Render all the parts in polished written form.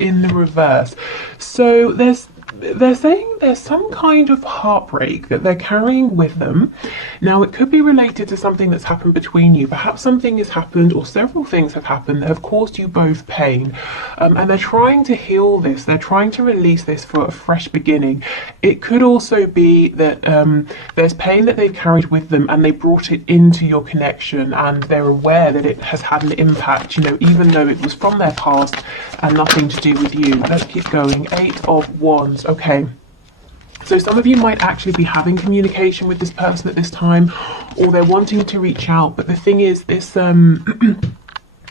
in the reverse. So they're saying there's some kind of heartbreak that they're carrying with them. Now, it could be related to something that's happened between you. Perhaps something has happened, or several things have happened that have caused you both pain. And they're trying to heal this. They're trying to release this for a fresh beginning. It could also be that there's pain that they've carried with them and they brought it into your connection, and they're aware that it has had an impact, you know, even though it was from their past and nothing to do with you. Let's keep going. 8 of Wands. Okay. So some of you might actually be having communication with this person at this time, or they're wanting to reach out. But the thing is, this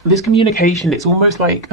this communication, it's almost like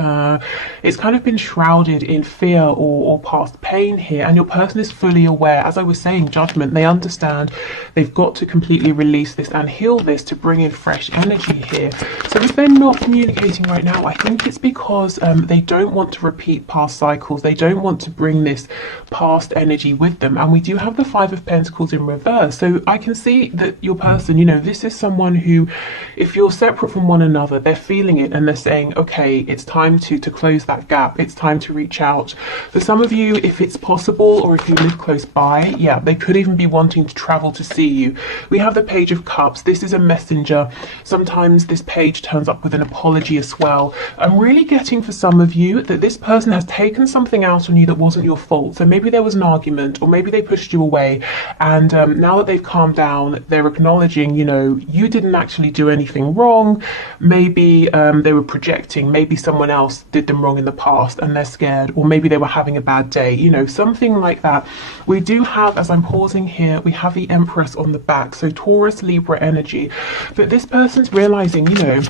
it's kind of been shrouded in fear or past pain here, and your person is fully aware. As I was saying, judgment, they understand they've got to completely release this and heal this to bring in fresh energy here. So if they're not communicating right now, I think it's because they don't want to repeat past cycles. They don't want to bring this past energy with them. And we do have the 5 of Pentacles in reverse. So I can see that your person, you know, this is someone who, if you're separate from one another, they're feeling it and they're saying, okay, it's time to close that gap. It's time to reach out. For some of you, if it's possible, or if you live close by, yeah, they could even be wanting to travel to see you. We have the Page of Cups. This is a messenger. Sometimes this page turns up with an apology as well. I'm really getting for some of you that this person has taken something out on you that wasn't your fault. So maybe there was an argument, or maybe they pushed you away, and now that they've calmed down, they're acknowledging, you know, you didn't actually do anything wrong. Maybe they were projecting, maybe someone else did them wrong in the past and they're scared, or maybe they were having a bad day, you know, something like that. We do have, as I'm pausing here, we have the Empress on the back, so Taurus, Libra energy. But this person's realizing, you know,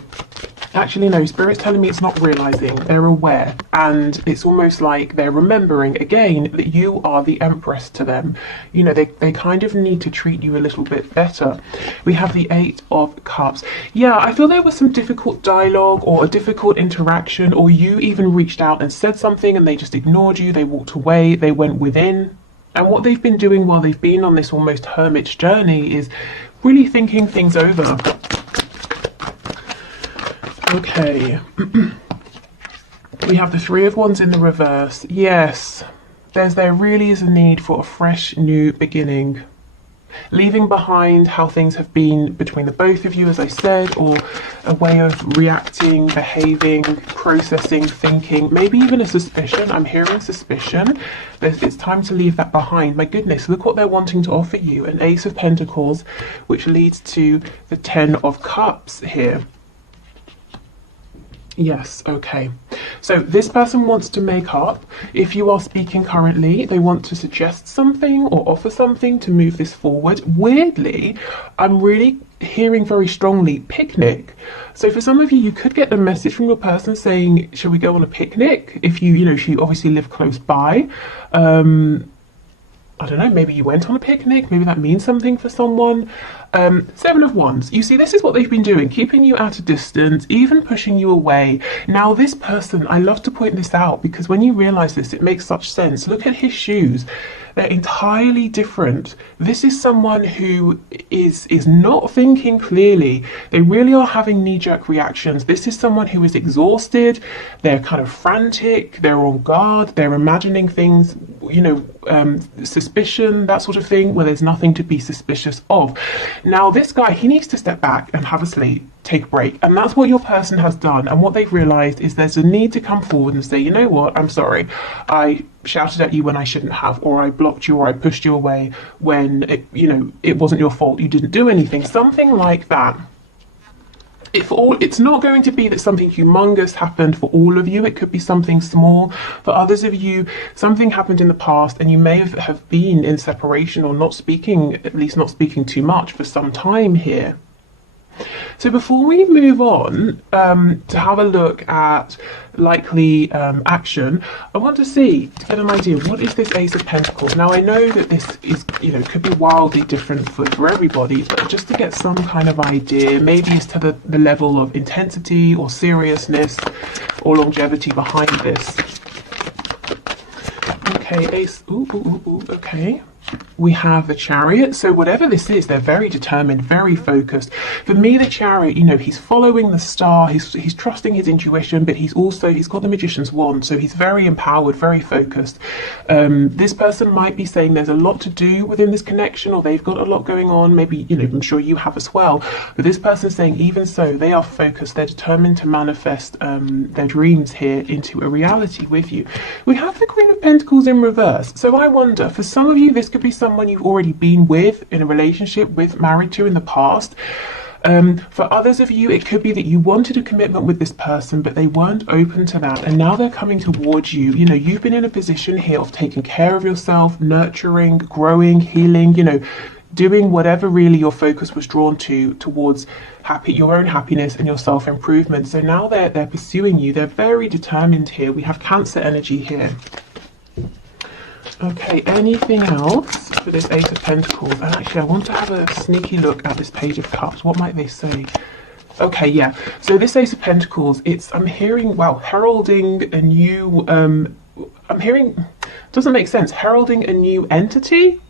actually no, Spirit's telling me it's not realizing, they're aware, and it's almost like they're remembering again that you are the Empress to them. You know, they kind of need to treat you a little bit better. We have the 8 of Cups. Yeah, I feel there was some difficult dialogue or a difficult interaction, or you even reached out and said something and they just ignored you, they walked away, they went within. And what they've been doing while they've been on this almost hermit's journey is really thinking things over. Okay. We have the 3 of Wands in the reverse. Yes, there really is a need for a fresh new beginning. Leaving behind how things have been between the both of you, as I said, or a way of reacting, behaving, processing, thinking, maybe even a suspicion. I'm hearing suspicion. It's time to leave that behind. My goodness, look what they're wanting to offer you. An Ace of Pentacles, which leads to the 10 of Cups here. Yes, okay. So this person wants to make up. If you are speaking currently, they want to suggest something or offer something to move this forward. Weirdly, I'm really hearing very strongly picnic. So for some of you, you could get a message from your person saying, shall we go on a picnic? If you know, if you obviously live close by. I don't know, maybe you went on a picnic, maybe that means something for someone. 7 of Wands. You see, this is what they've been doing, keeping you at a distance, even pushing you away. Now, this person, I love to point this out because when you realize this, it makes such sense. Look at his shoes. They're entirely different. This is someone who is not thinking clearly. They really are having knee-jerk reactions. This is someone who is exhausted. They're kind of frantic. They're on guard. They're imagining things, you know, suspicion, that sort of thing, where there's nothing to be suspicious of. Now, this guy, he needs to step back and have a sleep, take a break. And that's what your person has done. And what they've realized is there's a need to come forward and say, you know what, I'm sorry. I shouted at you when I shouldn't have, or I blocked you, or I pushed you away when, it wasn't your fault. You didn't do anything. Something like that. It's not going to be that something humongous happened for all of you. It could be something small. For others of you, something happened in the past and you may have been in separation or not speaking, at least not speaking too much for some time here. So before we move on to have a look at likely action, I want to get an idea, what is this Ace of Pentacles? Now, I know that this is, could be wildly different for everybody, but just to get some kind of idea, maybe it's to the level of intensity or seriousness or longevity behind this. Okay, Ace, okay. we have the Chariot. So whatever this is, they're very determined, very focused. For me, the Chariot, you know, he's following the star, he's trusting his intuition, but he's got the Magician's wand, so he's very empowered, very focused. This person might be saying there's a lot to do within this connection, or they've got a lot going on. Maybe, you know, I'm sure you have as well. But this person's saying even so, they are focused, they're determined to manifest their dreams here into a reality with you. We have the Queen of Pentacles in reverse. So I wonder, for some of you, this could be someone you've already been with, in a relationship with, married to in the past. For others of you, it could be that you wanted a commitment with this person, but they weren't open to that, and now they're coming towards you. You know, you've been in a position here of taking care of yourself, nurturing, growing, healing, you know, doing whatever really your focus was drawn towards your own happiness and your self-improvement. So now they're pursuing you. They're very determined here. We have Cancer energy here. Okay, anything else for this Ace of Pentacles? And actually, I want to have a sneaky look at this Page of Cups. What might they say? Okay, yeah. So this Ace of Pentacles, I'm hearing, wow, heralding a new, I'm hearing, doesn't make sense, heralding a new entity?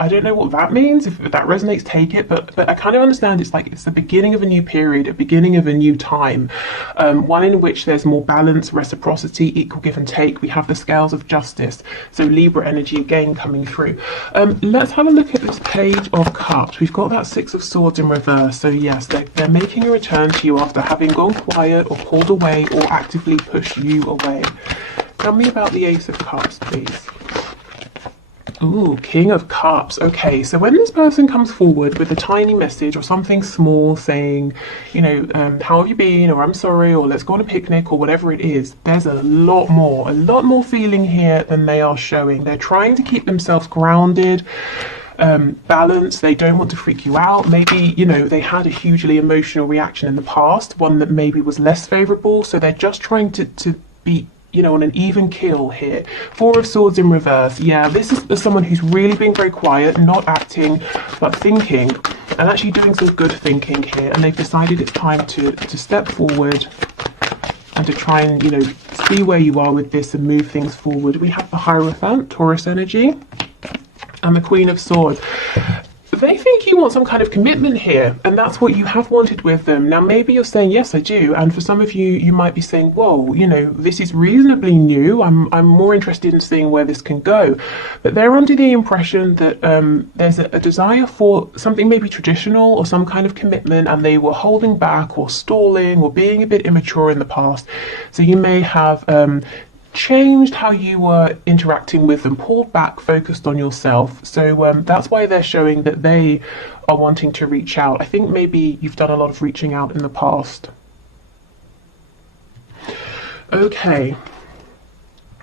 I don't know what that means. If that resonates, take it. But I kind of understand it's like it's the beginning of a new period, a beginning of a new time, one in which there's more balance, reciprocity, equal give and take. We have the scales of justice. So Libra energy again coming through. Let's have a look at this Page of Cups. We've got that Six of Swords in reverse. So yes, they're making a return to you after having gone quiet or pulled away or actively pushed you away. Tell me about the Ace of Cups, please. Ooh, King of Cups. Okay, so when this person comes forward with a tiny message or something small saying, you know, how have you been, or I'm sorry, or let's go on a picnic, or whatever it is, there's a lot more feeling here than they are showing. They're trying to keep themselves grounded, balanced. They don't want to freak you out. Maybe, you know, they had a hugely emotional reaction in the past, one that maybe was less favorable, so they're just trying to be, you know, on an even keel here. Four of Swords in reverse. Yeah, this is someone who's really being very quiet, not acting, but thinking, and actually doing some good thinking here. And they've decided it's time to step forward and to try and, you know, see where you are with this and move things forward. We have the Hierophant, Taurus energy, and the Queen of Swords. They think you want some kind of commitment here, and that's what you have wanted with them. Now, maybe you're saying, yes, I do. And for some of you, you might be saying, whoa, you know, this is reasonably new. I'm more interested in seeing where this can go. But they're under the impression that there's a desire for something maybe traditional or some kind of commitment, and they were holding back or stalling or being a bit immature in the past. So you may have changed how you were interacting with them, pulled back, focused on yourself. So that's why they're showing that they are wanting to reach out. I think maybe you've done a lot of reaching out in the past. Okay,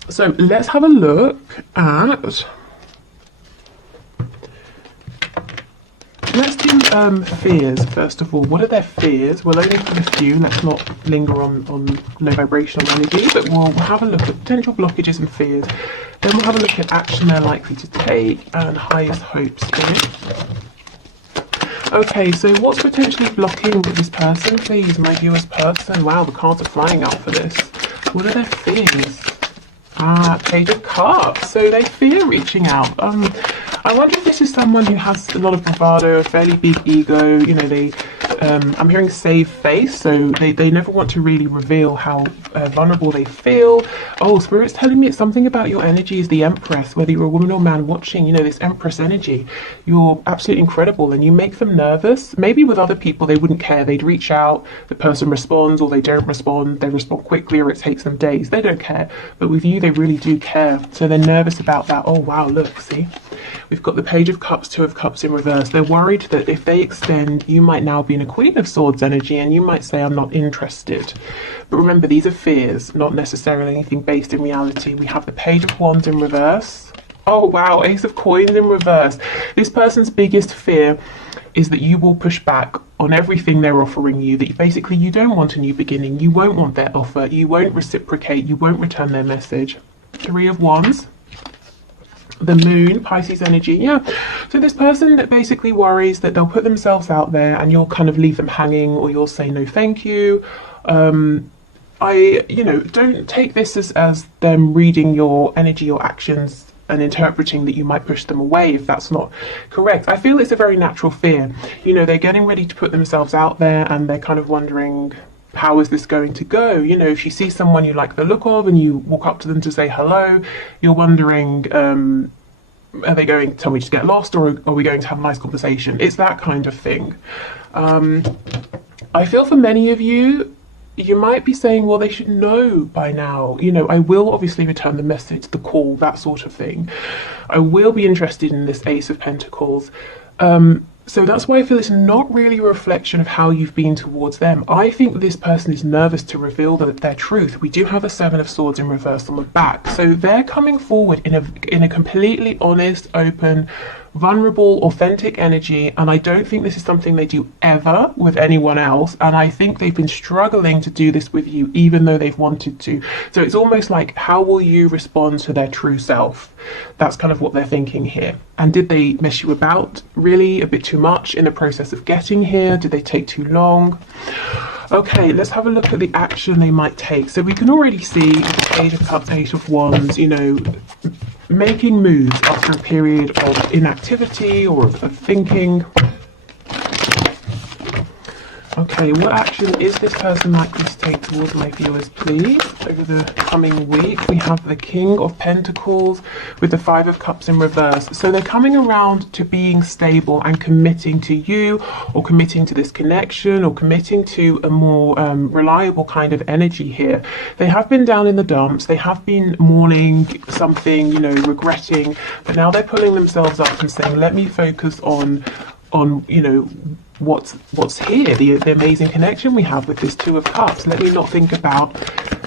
so let's have a look at, let's do fears first of all. What are their fears? We'll only have a few. Let's not linger on low vibrational energy, but we'll have a look at potential blockages and fears. Then we'll have a look at action they're likely to take and highest hopes here. Okay, so what's potentially blocking this person, please, my viewers person? Wow, the cards are flying out for this. What are their fears? Page of Cups. So they fear reaching out. I wonder if this is someone who has a lot of bravado, a fairly big ego. You know, I'm hearing save face, so they never want to really reveal how vulnerable they feel. Oh, Spirit's telling me it's something about your energy is the Empress, whether you're a woman or man watching, you know, this Empress energy. You're absolutely incredible, and you make them nervous. Maybe with other people, they wouldn't care. They'd reach out, the person responds, or they don't respond. They respond quickly, or it takes them days. They don't care. But with you, they really do care. So they're nervous about that. Oh, wow, look, see? We've got the Page of Cups, Two of Cups in reverse. They're worried that if they extend, you might now be in a Queen of Swords energy, and you might say, I'm not interested. But remember, these are fears, not necessarily anything based in reality. We have the Page of Wands in reverse. Oh, wow, Ace of Coins in reverse. This person's biggest fear is that you will push back on everything they're offering you, that basically you don't want a new beginning, you won't want their offer, you won't reciprocate, you won't return their message. Three of Wands. The Moon, Pisces energy, yeah. So this person that basically worries that they'll put themselves out there and you'll kind of leave them hanging, or you'll say no thank you. Don't take this as them reading your energy or actions and interpreting that you might push them away if that's not correct. I feel it's a very natural fear. You know, they're getting ready to put themselves out there and they're kind of wondering, how is this going to go? You know, if you see someone you like the look of and you walk up to them to say hello, you're wondering, are they going to tell me to get lost, or are we going to have a nice conversation? It's that kind of thing. I feel for many of you, you might be saying, well, they should know by now. You know, I will obviously return the message, the call, that sort of thing. I will be interested in this Ace of Pentacles. So that's why I feel it's not really a reflection of how you've been towards them. I think this person is nervous to reveal their truth. We do have a Seven of Swords in reverse on the back. So they're coming forward in a completely honest, open, vulnerable, authentic energy, and I don't think this is something they do ever with anyone else, and I think they've been struggling to do this with you even though they've wanted to. So it's almost like, how will you respond to their true self? That's kind of what they're thinking here. And did they mess you about really a bit too much in the process of getting here? Did they take too long? Okay, let's have a look at the action they might take. So we can already see the Page of Cups, Eight of Wands, you know, making moves after a period of inactivity or of thinking. Okay, what action is this person likely to take towards my viewers, please? Over the coming week, we have the King of Pentacles with the Five of Cups in reverse. So they're coming around to being stable and committing to you, or committing to this connection, or committing to a more reliable kind of energy here. They have been down in the dumps. They have been mourning something, you know, regretting, but now they're pulling themselves up and saying, let me focus on you know, what's here, the amazing connection we have with this Two of Cups. Let me not think about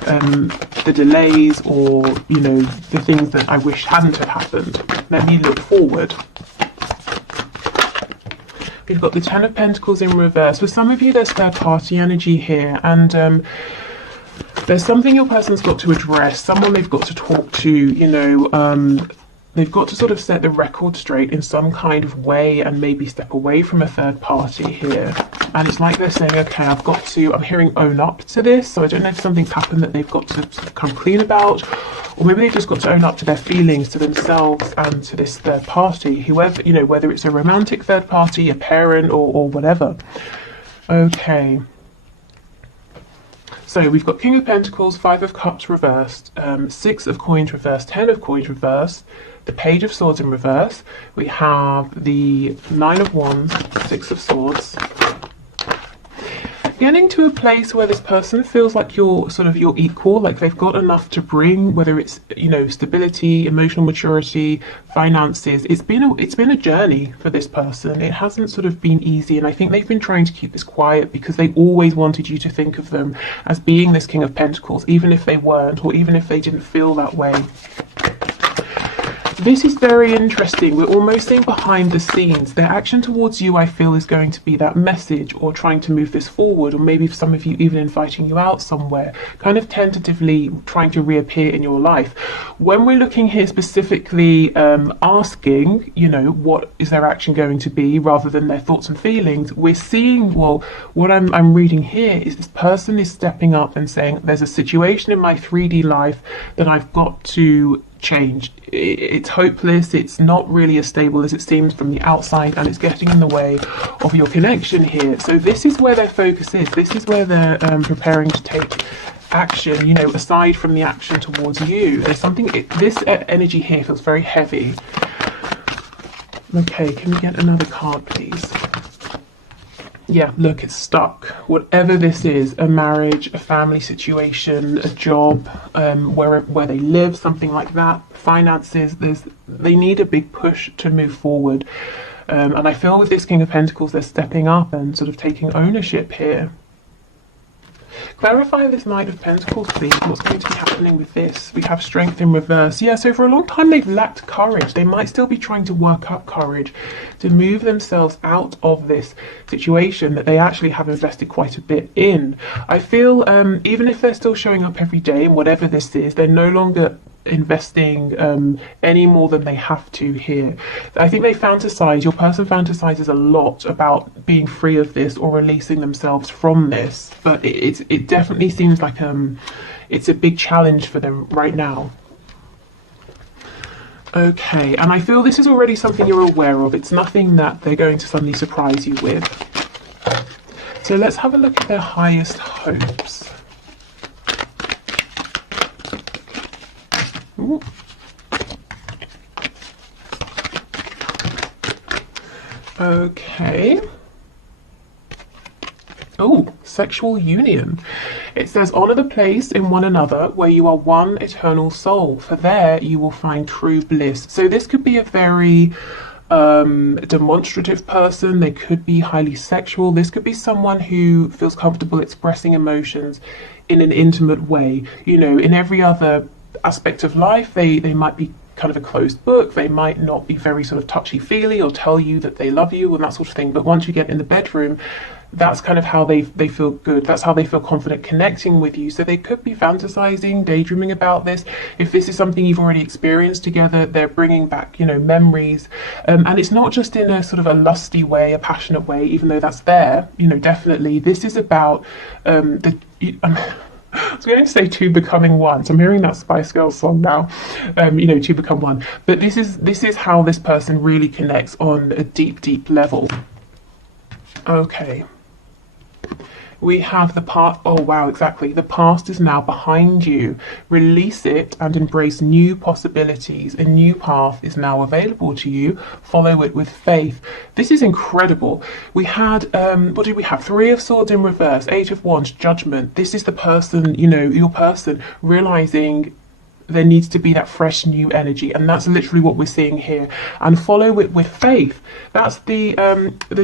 the delays or, you know, the things that I wish hadn't have happened. Let me look forward. We've got the Ten of Pentacles in reverse. For some of you, there's third party energy here, and there's something your person's got to address, someone they've got to talk to, you know, they've got to sort of set the record straight in some kind of way and maybe step away from a third party here. And it's like they're saying, okay, I'm hearing own up to this. So I don't know if something's happened that they've got to sort of come clean about, or maybe they've just got to own up to their feelings, to themselves and to this third party, whoever, you know, whether it's a romantic third party, a parent, or whatever. Okay. So we've got King of Pentacles, Five of Cups reversed, Six of Coins reversed, Ten of Coins reversed, the Page of Swords in reverse. We have the Nine of Wands, Six of Swords. Getting to a place where this person feels like you're sort of your equal, like they've got enough to bring, whether it's, you know, stability, emotional maturity, finances. It's been a journey for this person. It hasn't sort of been easy, and I think they've been trying to keep this quiet because they always wanted you to think of them as being this King of Pentacles, even if they weren't, or even if they didn't feel that way. This is very interesting. We're almost seeing behind the scenes. Their action towards you, I feel, is going to be that message, or trying to move this forward, or maybe for some of you even inviting you out somewhere, kind of tentatively trying to reappear in your life. When we're looking here specifically asking, you know, what is their action going to be rather than their thoughts and feelings, we're seeing, well, what I'm reading here is this person is stepping up and saying, there's a situation in my 3D life that I've got to change. It's hopeless, it's not really as stable as it seems from the outside, and it's getting in the way of your connection here. So this is where their focus is. This is where they're preparing to take action, you know, aside from the action towards you. There's something, this energy here feels very heavy. Okay, can we get another card, please? Yeah, look, it's stuck. Whatever this is, a marriage, a family situation, a job, where they live, something like that, finances, they need a big push to move forward. And I feel with this King of Pentacles, they're stepping up and sort of taking ownership here. Clarify this Knight of Pentacles, please. What's going to be happening with this? We have Strength in reverse. Yeah, so for a long time they've lacked courage. They might still be trying to work up courage to move themselves out of this situation that they actually have invested quite a bit in. I feel even if they're still showing up every day and whatever this is, they're no longer investing any more than they have to here. I think they fantasize, your person fantasizes a lot about being free of this or releasing themselves from this, but it definitely seems like it's a big challenge for them right now. Okay, and I feel this is already something you're aware of. It's nothing that they're going to suddenly surprise you with. So let's have a look at their highest hopes. Ooh. Okay. Oh, sexual union. It says, honour the place in one another where you are one eternal soul, for there you will find true bliss. So this could be a very demonstrative person. They could be highly sexual. This could be someone who feels comfortable expressing emotions in an intimate way. You know, in every other aspect of life, they might be kind of a closed book. They might not be very sort of touchy-feely or tell you that they love you and that sort of thing. But once you get in the bedroom, that's kind of how they feel good. That's how they feel confident connecting with you. So they could be fantasizing, daydreaming about this. If this is something you've already experienced together, they're bringing back, you know, memories. And it's not just in a sort of a lusty way, a passionate way, even though that's there, you know, definitely. This is about I was going to say two becoming one. So I'm hearing that Spice Girls song now, you know, two become one. But this is how this person really connects on a deep, deep level. Okay. We have the past. Oh, wow, exactly. The past is now behind you. Release it and embrace new possibilities. A new path is now available to you. Follow it with faith. This is incredible. We had, what did we have? Three of Swords in reverse, Eight of Wands, Judgment. This is the person, you know, your person realizing there needs to be that fresh new energy, and that's literally what we're seeing here. And follow it with faith. That's the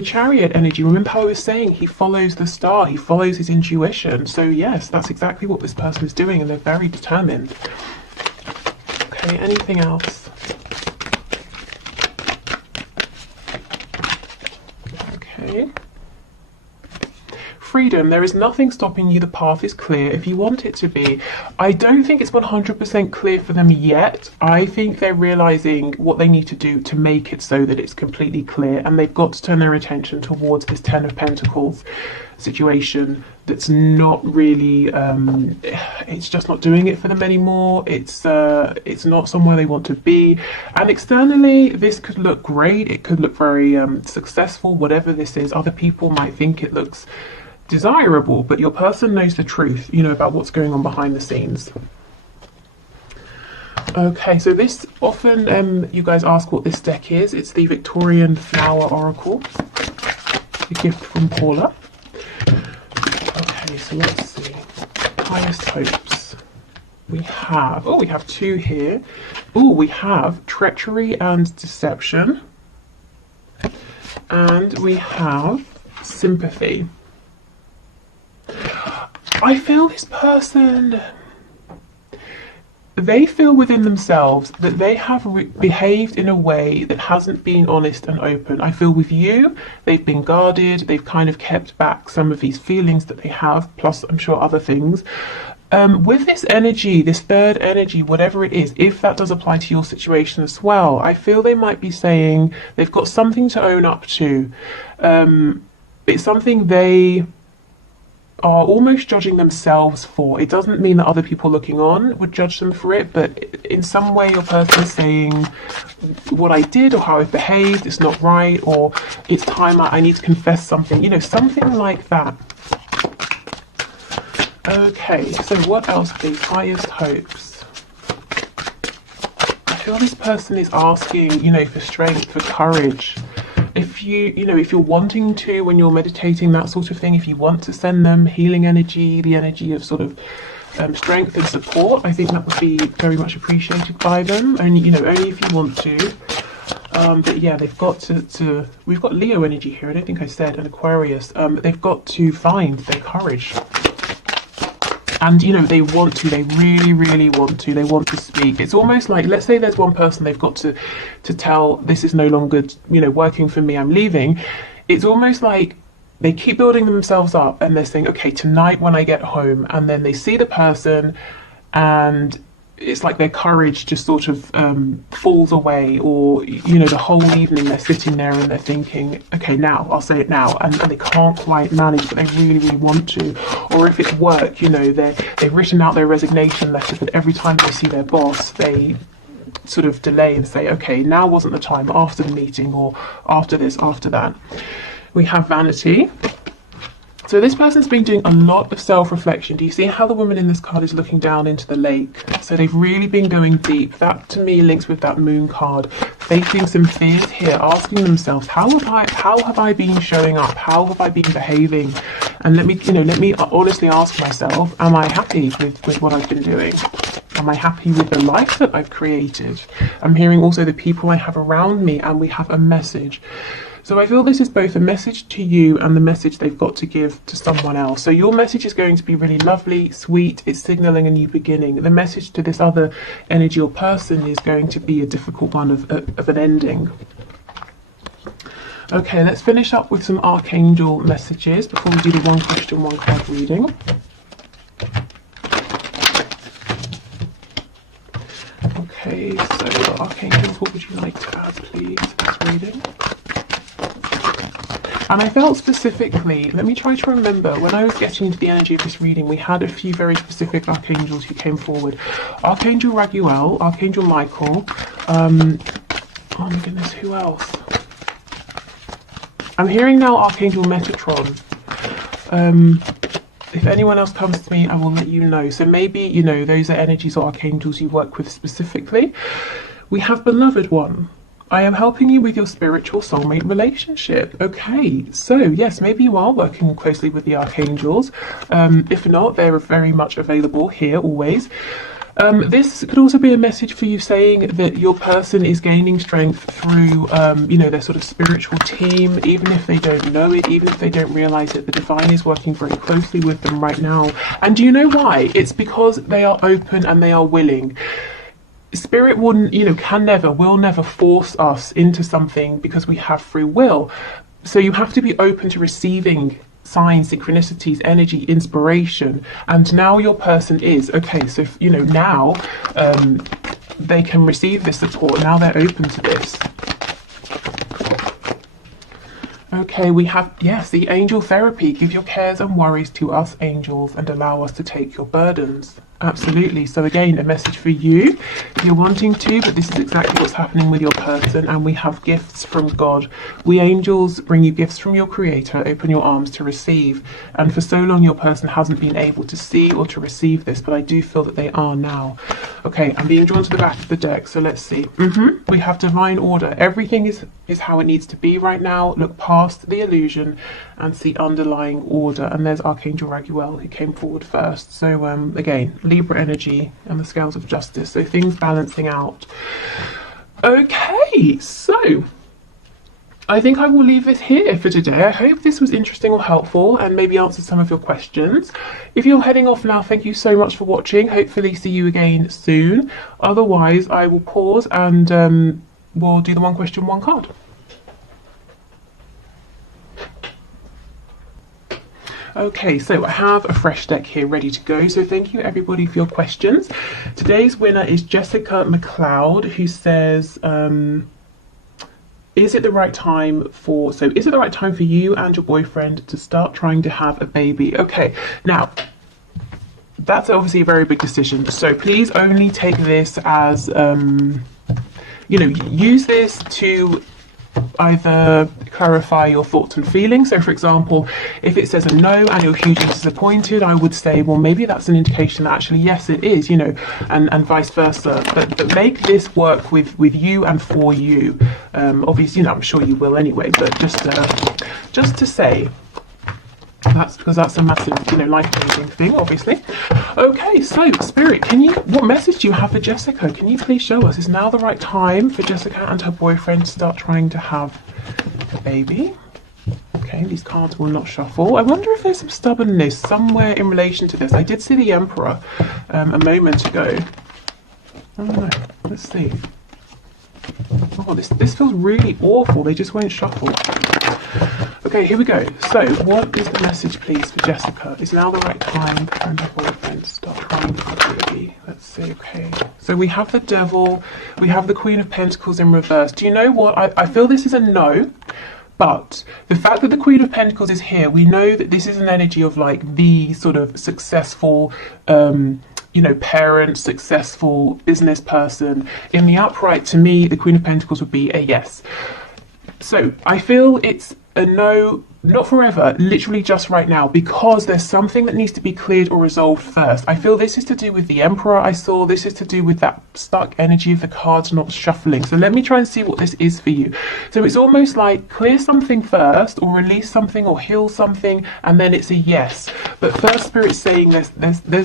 Chariot energy. Remember how I was saying he follows the star, he follows his intuition. So yes, that's exactly what this person is doing, and they're very determined. Okay, anything else? Okay. Freedom. There is nothing stopping you. The path is clear if you want it to be. I don't think it's 100% clear for them yet. I think they're realizing what they need to do to make it so that it's completely clear, and they've got to turn their attention towards this Ten of Pentacles situation that's not really it's just not doing it for them anymore. It's not somewhere they want to be, and externally this could look great, it could look very successful. Whatever this is, other people might think it looks desirable, but your person knows the truth, you know, about what's going on behind the scenes. Okay, so this often you guys ask what this deck is. It's the Victorian Flower Oracle, a gift from Paula. Okay, so let's see. Highest hopes. We have two here. Oh, we have treachery and deception, and we have sympathy. I feel this person, they feel within themselves that they have behaved in a way that hasn't been honest and open. I feel with you, they've been guarded, they've kind of kept back some of these feelings that they have, plus I'm sure other things. With this energy, this third energy, whatever it is, if that does apply to your situation as well, I feel they might be saying they've got something to own up to. It's something they are almost judging themselves for. It doesn't mean that other people looking on would judge them for it, but in some way your person is saying what I did or how I behaved, it's not right, or it's time I need to confess something, you know, something like that. Okay, so what else are these highest hopes? I feel this person is asking, you know, for strength, for courage. If you're wanting to, when you're meditating, that sort of thing, if you want to send them healing energy, the energy of sort of strength and support, I think that would be very much appreciated by them. Only if you want to. But yeah, they've got to. We've got Leo energy here. I don't think I said, and Aquarius. They've got to find their courage. And, you know, they want to, they really, really want to, they want to speak. It's almost like, let's say there's one person they've got to tell, this is no longer, you know, working for me, I'm leaving. It's almost like they keep building themselves up and they're saying, okay, tonight when I get home, and then they see the person and it's like their courage just sort of falls away, or, you know, the whole evening they're sitting there and they're thinking, okay, now, I'll say it now, and they can't quite manage, but they really, really want to. Or if it's work, you know, they've written out their resignation letter, but every time they see their boss, they sort of delay and say, okay, now wasn't the time, after the meeting, or after this, after that. We have vanity. So this person's been doing a lot of self-reflection. Do you see how the woman in this card is looking down into the lake? So they've really been going deep. That to me links with that moon card, facing some fears here, asking themselves, how have I been showing up? How have I been behaving? And let me honestly ask myself, am I happy with what I've been doing? Am I happy with the life that I've created? I'm hearing also the people I have around me, and we have a message. So I feel this is both a message to you and the message they've got to give to someone else. So your message is going to be really lovely, sweet, it's signaling a new beginning. The message to this other energy or person is going to be a difficult one of an ending. Okay, let's finish up with some archangel messages before we do the one question, one card reading. Okay, so archangels, what would you like to add, please, to this reading? And I felt specifically, let me try to remember, when I was getting into the energy of this reading, we had a few very specific archangels who came forward. Archangel Raguel, Archangel Michael, oh my goodness, who else? I'm hearing now Archangel Metatron. If anyone else comes to me, I will let you know. So maybe, those are energies or archangels you work with specifically. We have Beloved One. I am helping you with your spiritual soulmate relationship. Okay, so yes, maybe you are working closely with the archangels. If not, they're very much available here always. This could also be a message for you saying that your person is gaining strength through, their sort of spiritual team, even if they don't know it, even if they don't realize it. The divine is working very closely with them right now. And do you know why? It's because they are open and they are willing. Spirit wouldn't, will never force us into something because we have free will. So you have to be open to receiving signs, synchronicities, energy, inspiration. And now your person is, okay, so, now they can receive this support. Now they're open to this. Okay, we have, yes, the angel therapy. Give your cares and worries to us, angels, and allow us to take your burdens. Absolutely. So again, a message for you if you're wanting to, but this is exactly what's happening with your person. And we have gifts from God. We angels bring you gifts from your creator. Open your arms to receive. And for so long, your person hasn't been able to see or to receive this, but I do feel that they are now. Okay, I'm being drawn to the back of the deck. So let's see. We have divine order. Everything is how it needs to be right now. Look past the illusion and see underlying order. And there's Archangel Raguel who came forward first. So again, Libra energy and the scales of justice. So things balancing out. Okay, so I think I will leave this here for today. I hope this was interesting or helpful and maybe answered some of your questions. If you're heading off now, thank you so much for watching. Hopefully see you again soon. Otherwise, I will pause and we'll do the one question, one card. Okay, so I have a fresh deck here ready to go. So thank you everybody for your questions. Today's winner is Jessica McLeod, who says, is it the right time for you and your boyfriend to start trying to have a baby? Okay, now that's obviously a very big decision. So please only take this as, use this to either clarify your thoughts and feelings. So for example, if it says a no and you're hugely disappointed, I would say, well, maybe that's an indication that actually yes it is, and vice versa, but make this work with you and for you. Obviously, I'm sure you will anyway, but just to say that's because that's a massive, life-changing thing, obviously. Okay, so Spirit, what message do you have for Jessica? Can you please show us? Is now the right time for Jessica and her boyfriend to start trying to have a baby? Okay, these cards will not shuffle. I wonder if there's some stubbornness somewhere in relation to this. I did see the Emperor a moment ago. I don't know. Let's see. Oh, this feels really awful. They just won't shuffle. Okay, here we go. So, what is the message, please, for Jessica? Is now the right time for her boyfriend to start trying for a baby? Let's see, okay. So we have the Devil, we have the Queen of Pentacles in reverse. Do you know what? I feel this is a no, but the fact that the Queen of Pentacles is here, we know that this is an energy of like the sort of successful, parent, successful business person. In the upright, to me, the Queen of Pentacles would be a yes. So I feel it's a no, not forever, literally just right now, because there's something that needs to be cleared or resolved first. I feel this is to do with the Emperor I saw. This is to do with that stuck energy of the cards not shuffling. So let me try and see what this is for you. So it's almost like clear something first, or release something, or heal something, and then it's a yes. But first, Spirit's saying there's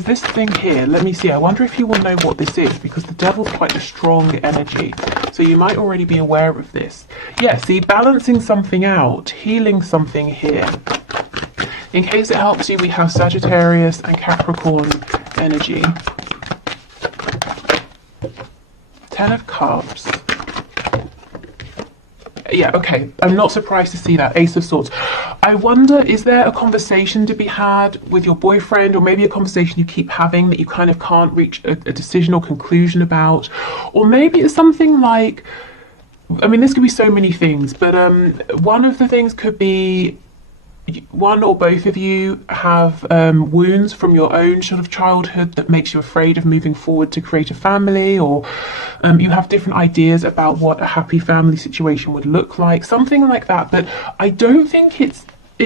this thing here. Let me see. I wonder if you will know what this is, because the Devil's quite a strong energy. So you might already be aware of this. Yeah, see, balancing something out, healing something here. In case it helps you, we have Sagittarius and Capricorn energy. 10 of Cups. Yeah, okay. I'm not surprised to see that. Ace of Swords. I wonder, is there a conversation to be had with your boyfriend, or maybe a conversation you keep having that you kind of can't reach a decision or conclusion about? Or maybe it's something like, I mean, this could be so many things, but one of the things could be one or both of you have wounds from your own sort of childhood that makes you afraid of moving forward to create a family, or you have different ideas about what a happy family situation would look like, something like that. But I don't think it's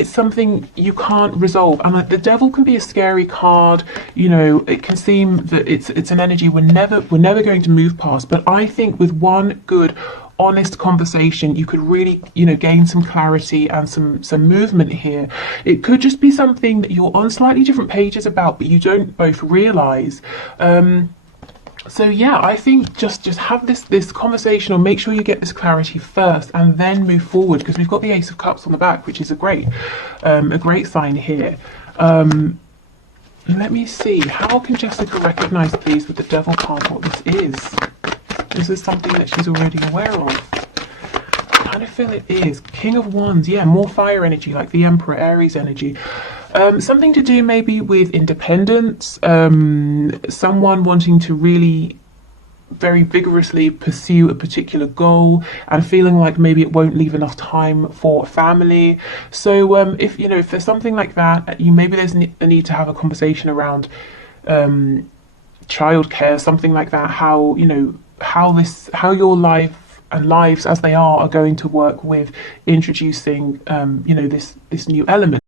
something you can't resolve. And like, the Devil can be a scary card. It can seem that it's an energy we're never going to move past. But I think with one good, honest conversation, you could really, gain some clarity and some movement here. It could just be something that you're on slightly different pages about, but you don't both realize. So yeah, I think just have this conversation, or make sure you get this clarity first, and then move forward, because we've got the Ace of Cups on the back, which is a great sign here. Let me see. How can Jessica recognize, please, with the Devil card, what this is? This is something that she's already aware of. I kind of feel it is. King of Wands, yeah, more fire energy, like the Emperor, Aries energy. Something to do maybe with independence, someone wanting to really very vigorously pursue a particular goal and feeling like maybe it won't leave enough time for family. So if there's something like that, maybe there's a need to have a conversation around childcare, something like that, how your life and lives as they are going to work with introducing this new element.